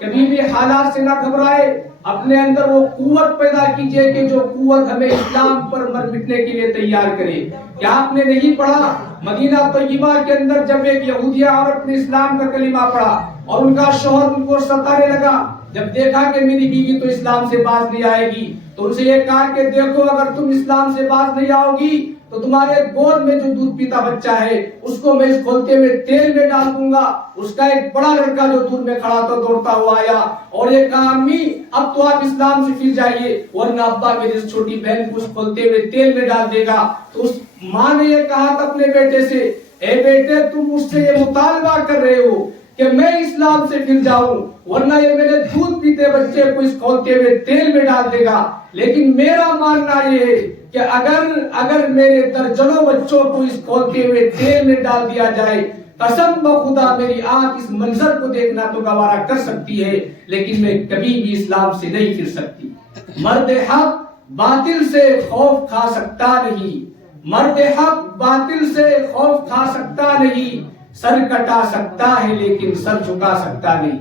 کبھی بھی حالات سے نہ گھبرائے، اپنے اندر وہ قوت پیدا کیجئے کہ جو قوت ہمیں اسلام پر مر مٹنے کے لیے تیار کرے۔ کیا آپ نے نہیں پڑھا مدینہ طیبہ کے اندر جب ایک یہودیہ عورت نے اسلام کا کلمہ پڑھا اور ان کا شوہر ان کو ستانے لگا، جب دیکھا کہ میری بیوی تو اسلام سے باز نہیں آئے گی تو ان سے یہ کہا کہ دیکھو اگر تم اسلام سے باز نہیں آؤ گی تو تمہارے گود میں جو دودھ پیتا بچہ ہے اس کو میں اس کھولتے ہوئے تیل میں ڈال دوں گا۔ اس کا ایک بڑا لڑکا جو دور میں کھڑا تھا دوڑتا ہوا آیا اور یہ کہا امی اب تو آپ اسلام سے پھر جائیے ورنہ ابا میری اس چھوٹی بہن کو اس کھولتے ہوئے تیل میں ڈال دے گا۔ تو اس ماں نے یہ کہا تھا اپنے بیٹے سے، اے بیٹے تم مجھ سے یہ مطالبہ کر رہے ہو کہ میں اسلام سے پھر جاؤں ورنہ یہ میرے دودھ پیتے بچے کو اس کھولتے ہوئے تیل میں ڈال دے گا، لیکن میرا ماننا یہ ہے کہ اگر میرے درجنوں بچوں کو اس کھولتے ہوئے تیل میں ڈال دیا جائے، قسم بخدا میری آنکھ اس منظر کو دیکھنا تو گوارا کر سکتی ہے لیکن میں کبھی بھی اسلام سے نہیں پھر سکتی۔ مرد حق باطل سے خوف کھا سکتا نہیں، مرد حق باطل سے خوف کھا سکتا نہیں، سر کٹا سکتا ہے لیکن سر جھکا سکتا نہیں۔